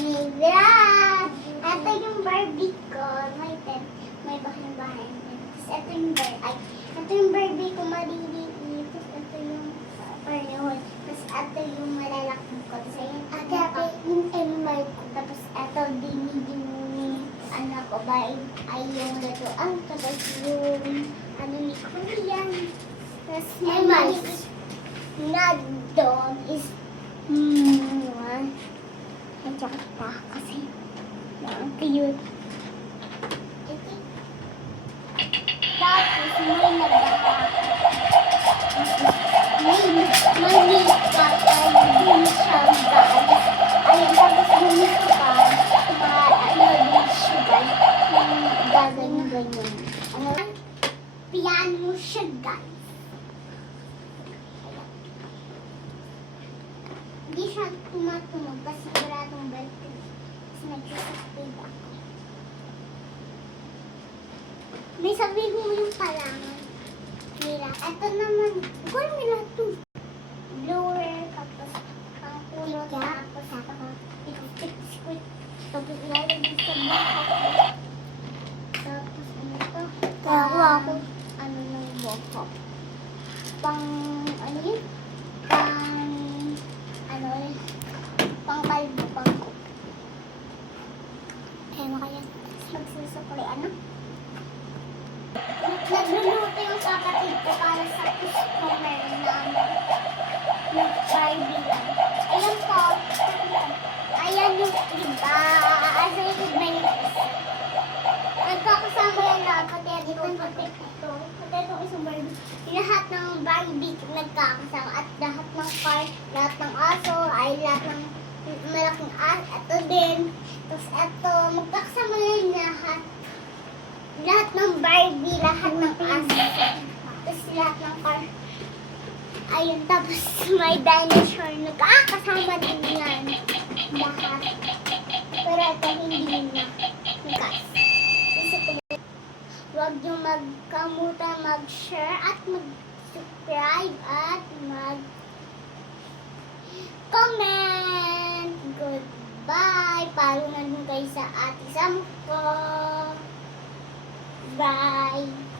may vlog. Ito yung Barbie ko. May bahay-bahay. Tapos ito yung Barbie ko maliliit. Tapos ito yung parehon. Tapos ito yung malalaki ko. Tapos yung MR ko. Tapos ito din yung anak ko ba ay yung latuan. Tapos yung ano ni Korean. Tapos may maliit na dog is at saka pa kasi ang cute. Tapos may nagdaka. May lipat ay din siya guys. Ayun, tapos dito pa ano din siya guys. Gaganyan. Ano? Piano siya guys. Hindi siya tumatunog kasi maraming birthday. Kasi nag-speed ako. May sabihin mo yung palangan nila. Ito naman, kung nila ito. Blower, tapos ang puno, tapos ikot-ikot. Tapos ilalagay sa buhok. Tapos ano ito? Kaya ako, ano ng buhok. Pang, ano yun? Pangkalbo, pangko. Kaya mo kaya magsusukli, ano? Nagluluto yung kapatid ko para sa customer namin. Nag-Barbie lang. Ayan po. Ayan yung iba. Asa yung iba yung isa. Nagkakasama yan lahat. Pati itong kapit ito. Pati itong isang Barbie. Lahat ng Barbie nagkakasama. At lahat ng car, lahat ng aso, ay lahat ng malaking ito din. Tapos ito, magkakasama yan lahat. Lahat ng Barbie, lahat ng aso. Tapos lahat ng car. Ayun, tapos may dinosaur. Nagkakasama din yan. Lahat. Pero ito hindi na. Huwag yung magkamutan, mag-share at mag-subscribe at mag-comment. Goodbye. Follow na din kayo sa Ate Sam ko. Bye.